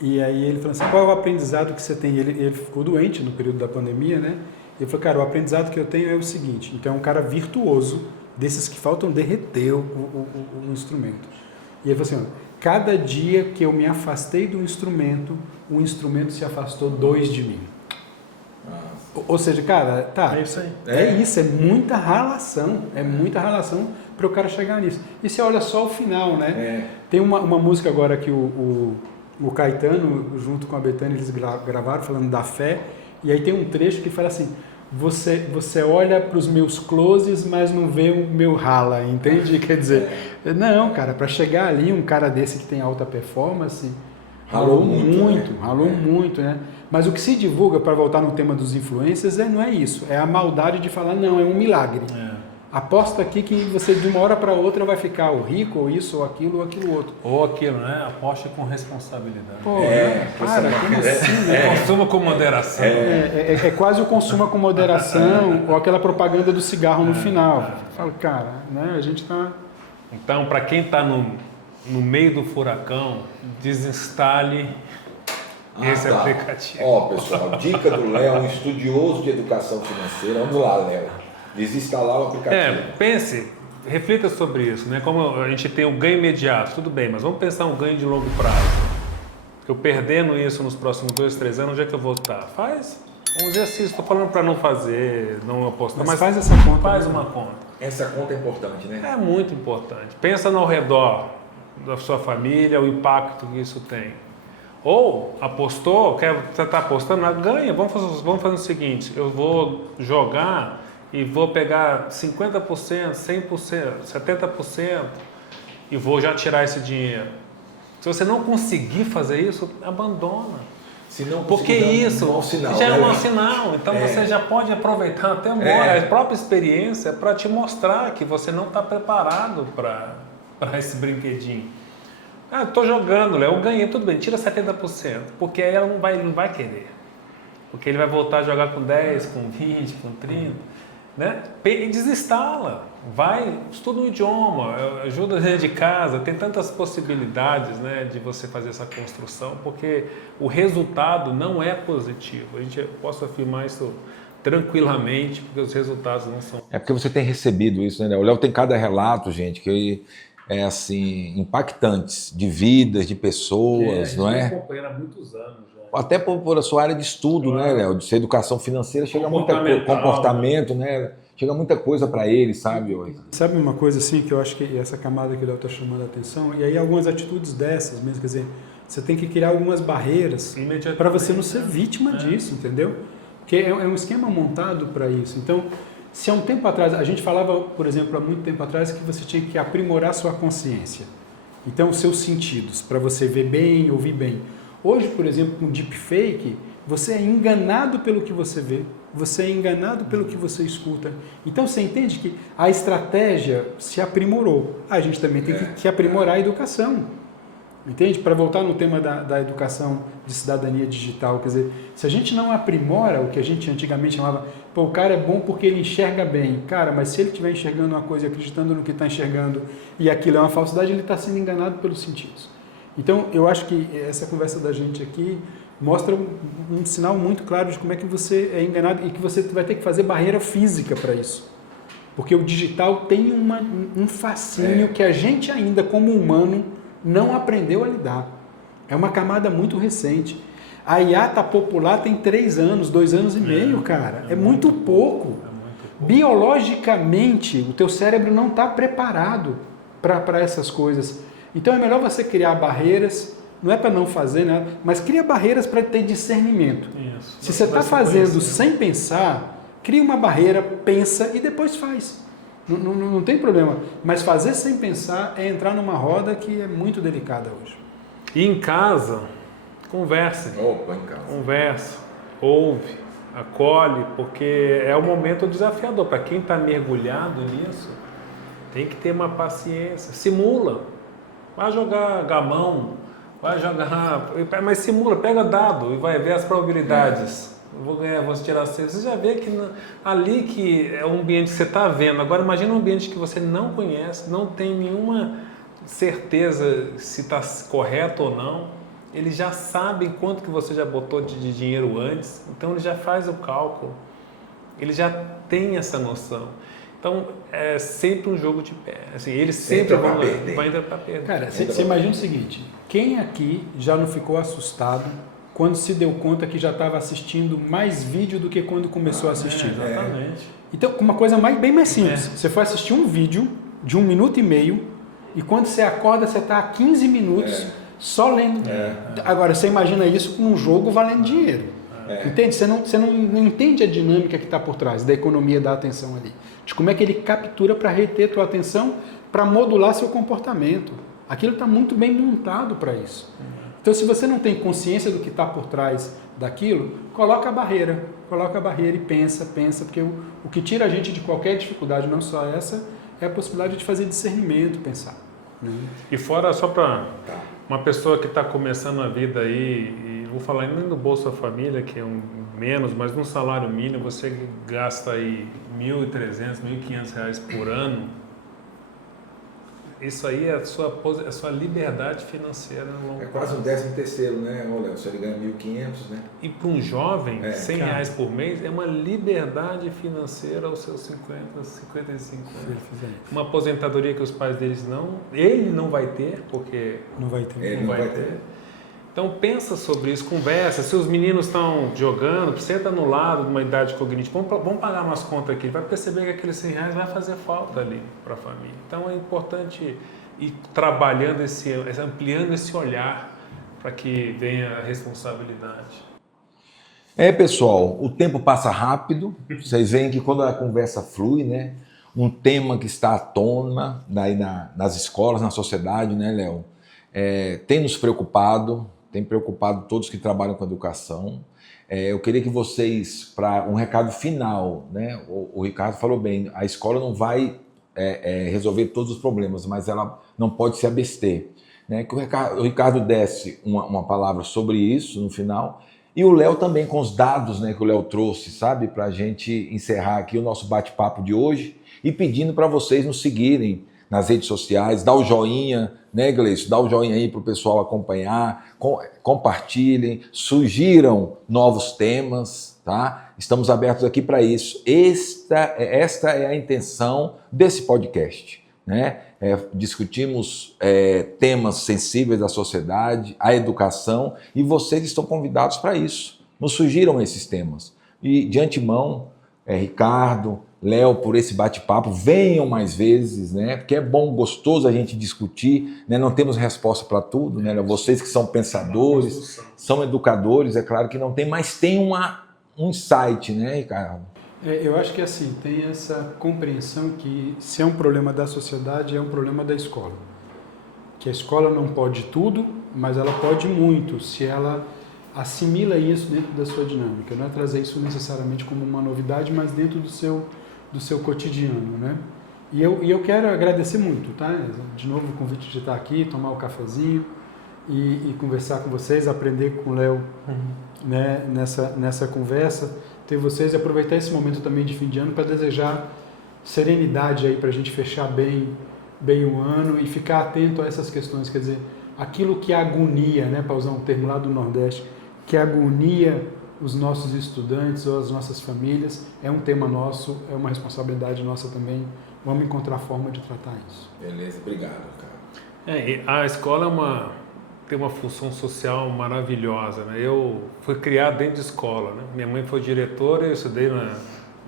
e aí ele falou assim, qual é o aprendizado que você tem? Ele ficou doente no período da pandemia, né? Ele falou, cara, o aprendizado que eu tenho é o seguinte, então é um cara virtuoso, desses que faltam derreter o instrumento. E ele falou assim, cada dia que eu me afastei do instrumento, o instrumento se afastou 2 de mim. Ou seja, cara, tá. É isso aí. É isso, é muita ralação para o cara chegar nisso. E você olha só o final, né? Tem uma música agora que o Caetano, junto com a Bethânia, eles gravaram falando da fé, e aí tem um trecho que fala assim, você olha para os meus closes, mas não vê o meu rala, entende? Quer dizer, não, cara, para chegar ali, um cara desse que tem alta performance, ralou muito, né? Mas o que se divulga, para voltar no tema dos influencers, não é isso, é a maldade de falar, não, é um milagre. Aposta aqui que você de uma hora para outra vai ficar ou rico, ou isso, ou aquilo outro. Ou aquilo, né? Aposta com responsabilidade. Pô, cara, como assim, né? Consuma com moderação. É quase o consuma com moderação, ou aquela propaganda do cigarro no final. Fala, cara, né? A gente tá... Então, para quem está no meio do furacão, desinstale esse aplicativo. Ó, pessoal, dica do Léo, um estudioso de educação financeira. Vamos lá, Léo. Desinstalar o aplicativo. Pense, reflita sobre isso, né? Como a gente tem o ganho imediato, tudo bem, mas vamos pensar um ganho de longo prazo. Eu perdendo isso nos próximos 2, 3 anos, onde é que eu vou estar? Faz um exercício, estou falando para não fazer, não apostar, mas faz essa conta. Faz uma conta. Essa conta é importante, né? É muito importante. Pensa no redor da sua família, o impacto que isso tem. Ou apostou, você está apostando, ganha, vamos fazer o seguinte, eu vou jogar e vou pegar 50%, 100%, 70% e vou já tirar esse dinheiro. Se você não conseguir fazer isso, abandona. Se não porque isso já é um mau sinal. Então você já pode aproveitar até a própria experiência para te mostrar que você não está preparado para esse brinquedinho. Estou jogando, Léo, eu ganhei, tudo bem, tira 70%, porque aí ela não vai querer. Porque ele vai voltar a jogar com 10, com 20, com 30, né? E desinstala, vai, estuda um idioma, ajuda dentro de casa, tem tantas possibilidades, né, de você fazer essa construção, porque o resultado não é positivo. Posso afirmar isso tranquilamente, porque os resultados não são. É porque você tem recebido isso, né? O Léo tem cada relato, gente, que assim, impactantes, de vidas, de pessoas, não é? Acompanhando há muitos anos já. Até por a sua área de estudo, né, Léo? De ser educação financeira, chega muita coisa, comportamento, né? Chega muita coisa para ele, sabe? Sabe uma coisa assim que eu acho que essa camada que o Léo está chamando a atenção, e aí algumas atitudes dessas mesmo, quer dizer, Você tem que criar algumas barreiras para você não ser vítima disso, entendeu? Porque é um esquema montado para isso. Então, se há um tempo atrás, a gente falava, por exemplo, há muito tempo atrás, que você tinha que aprimorar sua consciência. Então, os seus sentidos, para você ver bem, ouvir bem. Hoje, por exemplo, com deepfake, você é enganado pelo que você vê, você é enganado pelo que você escuta. Então, você entende que a estratégia se aprimorou. A gente também tem que aprimorar a educação. Entende? Para voltar no tema da educação de cidadania digital, quer dizer, se a gente não aprimora o que a gente antigamente chamava, pô, o cara é bom porque ele enxerga bem. Cara, mas se ele estiver enxergando uma coisa e acreditando no que está enxergando e aquilo é uma falsidade, ele está sendo enganado pelos sentidos. Então, eu acho que essa conversa da gente aqui mostra um sinal muito claro de como é que você é enganado e que você vai ter que fazer barreira física para isso. Porque o digital tem um fascínio que a gente ainda, como humano, não aprendeu a lidar. É uma camada muito recente. A IA está popular tem 3 anos, 2 anos e meio, cara. É muito pouco. Biologicamente, o teu cérebro não está preparado para essas coisas. Então é melhor você criar barreiras, não é para não fazer nada, mas cria barreiras para ter discernimento. Isso. Se você está fazendo sem pensar, cria uma barreira, pensa e depois faz. Não tem problema, mas fazer sem pensar é entrar numa roda que é muito delicada hoje. E em casa, converse. Opa, em casa. Conversa, ouve, acolhe, porque é um momento desafiador. Para quem está mergulhado nisso, tem que ter uma paciência. Simula. Vai jogar gamão, vai jogar... Mas simula, pega dado e vai ver as probabilidades. Vou ganhar, vou tirar 6. Você já vê que ali que é um ambiente que você está vendo. Agora imagina um ambiente que você não conhece, não tem nenhuma certeza se está correto ou não. Eles já sabem quanto que você já botou de dinheiro antes, então ele já faz o cálculo. Ele já tem essa noção. Então é sempre um jogo de pé. Assim, eles sempre vão entrar para perder. Cara, você imagina o seguinte: quem aqui já não ficou assustado quando se deu conta que já estava assistindo mais vídeo do que quando começou a assistir? Exatamente. Então, uma coisa bem mais simples. Você foi assistir um vídeo de 1 minuto e meio e quando você acorda, você está há 15 minutos só lendo. Agora, você imagina isso com um jogo valendo dinheiro. Entende? Você não entende a dinâmica que está por trás da economia da atenção ali. De como é que ele captura para reter tua atenção, para modular seu comportamento. Aquilo está muito bem montado para isso. Então, se você não tem consciência do que está por trás daquilo, coloca a barreira e pensa, porque o que tira a gente de qualquer dificuldade, não só essa, é a possibilidade de fazer discernimento, pensar. E fora, só para uma pessoa que está começando a vida aí, e vou falar nem do Bolsa Família, que é menos, mas no salário mínimo, você gasta aí R$1.300, R$1.500 por ano. Isso aí é a sua liberdade financeira no longo prazo. É quase um 13º, né, Léo? Se ele ganha 1.500, né? E para um jovem, R$100 por mês é uma liberdade financeira aos seus 50, 55 anos. Uma aposentadoria que os pais deles ele não vai ter, porque não vai ter. Ele não vai ter. Então pensa sobre isso, conversa. Se os meninos estão jogando, senta no lado de uma idade cognitiva, vamos pagar umas contas aqui, vai perceber que aqueles R$100 vai fazer falta ali para a família. Então é importante ir trabalhando ampliando esse olhar para que venha a responsabilidade. Pessoal, o tempo passa rápido, vocês veem que quando a conversa flui, né? Um tema que está à tona nas escolas, na sociedade, né, Léo? Tem nos preocupado, tem preocupado todos que trabalham com educação. Eu queria que vocês, para um recado final, né? O Ricardo falou bem, a escola não vai resolver todos os problemas, mas ela não pode se abster. Né? Que o Ricardo desse uma palavra sobre isso no final, e o Léo também com os dados, né, que o Léo trouxe, sabe? Para a gente encerrar aqui o nosso bate-papo de hoje e pedindo para vocês nos seguirem nas redes sociais, dá o joinha, né, Gleice? Dá o joinha aí para o pessoal acompanhar, compartilhem, sugiram novos temas, tá? Estamos abertos aqui para isso. Esta é a intenção desse podcast, né? Discutimos temas sensíveis da sociedade, a educação, e vocês estão convidados para isso. Nos sugiram esses temas. E de antemão, Ricardo, Léo, por esse bate-papo. Venham mais vezes, né? Porque é bom, gostoso a gente discutir, né? Não temos resposta para tudo, né? Vocês que são pensadores, são educadores, é claro que não tem, mas tem um insight, né, Ricardo? Eu acho que assim, tem essa compreensão que se é um problema da sociedade, é um problema da escola. Que a escola não pode tudo, mas ela pode muito, se ela assimila isso dentro da sua dinâmica. Não é trazer isso necessariamente como uma novidade, mas dentro do seu cotidiano, né? E eu quero agradecer muito, tá? De novo o convite de estar aqui, tomar o cafezinho e conversar com vocês, aprender com o Léo, né? nessa conversa, ter vocês e aproveitar esse momento também de fim de ano para desejar serenidade aí para a gente fechar bem o ano e ficar atento a essas questões, quer dizer, aquilo que agonia, né, para usar um termo lá do Nordeste, que agonia os nossos estudantes ou as nossas famílias, é um tema nosso, é uma responsabilidade nossa também, vamos encontrar forma de tratar isso. Beleza, obrigado, cara. A escola tem uma função social maravilhosa, né? Eu fui criado dentro de escola, né? Minha mãe foi diretora e eu estudei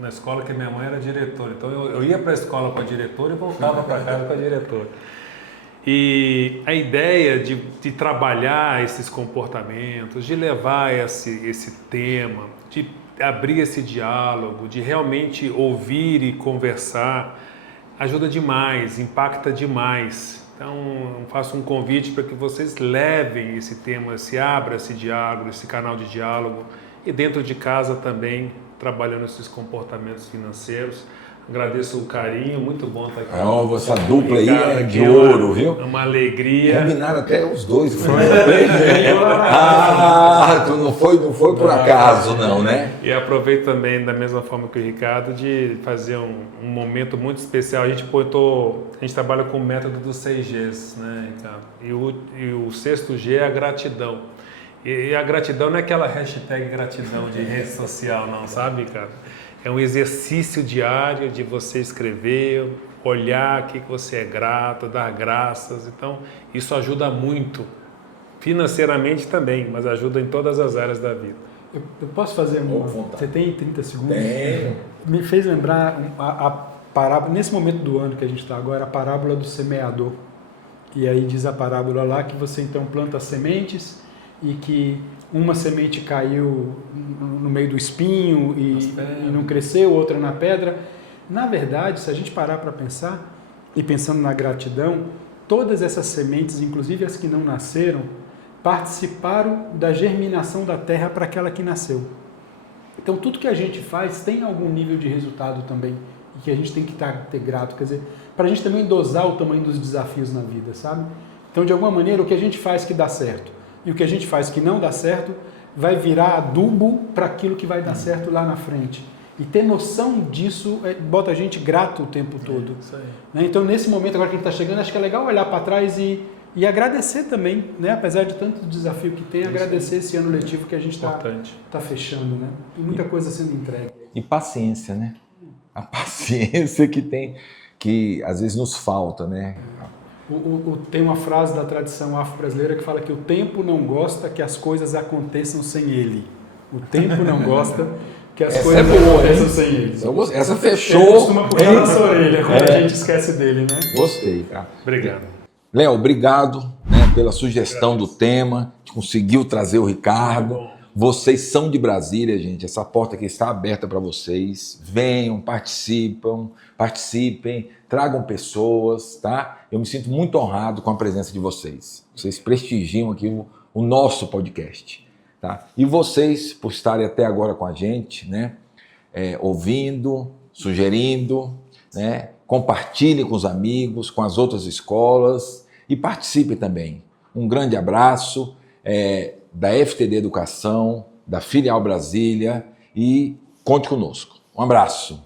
na escola que minha mãe era diretora. Então eu ia para a escola com a diretora e voltava para casa com a diretora. E a ideia de trabalhar esses comportamentos, de levar esse tema, de abrir esse diálogo, de realmente ouvir e conversar, ajuda demais, impacta demais. Então, faço um convite para que vocês levem esse tema, se abra esse diálogo, esse canal de diálogo e dentro de casa também, trabalhando esses comportamentos financeiros. Agradeço o carinho, muito bom estar aqui. Essa dupla aí é de ouro, viu? Uma alegria. Combinaram até os dois. Não foi por acaso, não, né? E aproveito também, da mesma forma que o Ricardo, de fazer um momento muito especial. A gente trabalha com o método dos 6 Gs, né, Ricardo? E o 6º G é a gratidão. E a gratidão não é aquela hashtag gratidão de rede social, não, sabe, Ricardo? É um exercício diário de você escrever, olhar o que você é grato, dar graças. Então, isso ajuda muito, financeiramente também, mas ajuda em todas as áreas da vida. Eu posso fazer uma... Você tem 30 segundos? Tenho. Me fez lembrar a parábola, nesse momento do ano que a gente está agora, a parábola do semeador. E aí diz a parábola lá que você então planta sementes e que uma semente caiu no meio do espinho e não cresceu, outra na pedra. Na verdade, se a gente parar para pensar, e pensando na gratidão, todas essas sementes, inclusive as que não nasceram, participaram da germinação da terra para aquela que nasceu. Então, tudo que a gente faz tem algum nível de resultado também, e que a gente tem que ter grato, quer dizer, para a gente também dosar o tamanho dos desafios na vida, sabe? Então, de alguma maneira, o que a gente faz que dá certo, e o que a gente faz que não dá certo vai virar adubo para aquilo que vai dar certo lá na frente. E ter noção disso bota a gente grato o tempo todo. Isso aí. Né? Então, nesse momento agora que a gente está chegando, acho que é legal olhar para trás e agradecer também, né? Apesar de tanto desafio que tem, agradecer esse ano letivo que a gente está fechando. Né? E muita coisa sendo entregue. E paciência, né? A paciência que tem, que às vezes nos falta, né? Tem uma frase da tradição afro-brasileira que fala que o tempo não gosta que as coisas aconteçam sem ele. O tempo não gosta que as coisas aconteçam sem ele. Essa fechou. Ele costuma puxar na sua orelha quando a gente esquece dele, né? Gostei, cara. Obrigado. Léo, obrigado, né, pela sugestão do tema, conseguiu trazer o Ricardo. Vocês são de Brasília, gente. Essa porta aqui está aberta para vocês. Venham, participem, tragam pessoas, tá? Eu me sinto muito honrado com a presença de vocês. Vocês prestigiam aqui o nosso podcast, tá? E vocês, por estarem até agora com a gente, né? Ouvindo, sugerindo, né? Compartilhem com os amigos, com as outras escolas e participem também. Um grande abraço da FTD Educação, da Filial Brasília e conte conosco. Um abraço.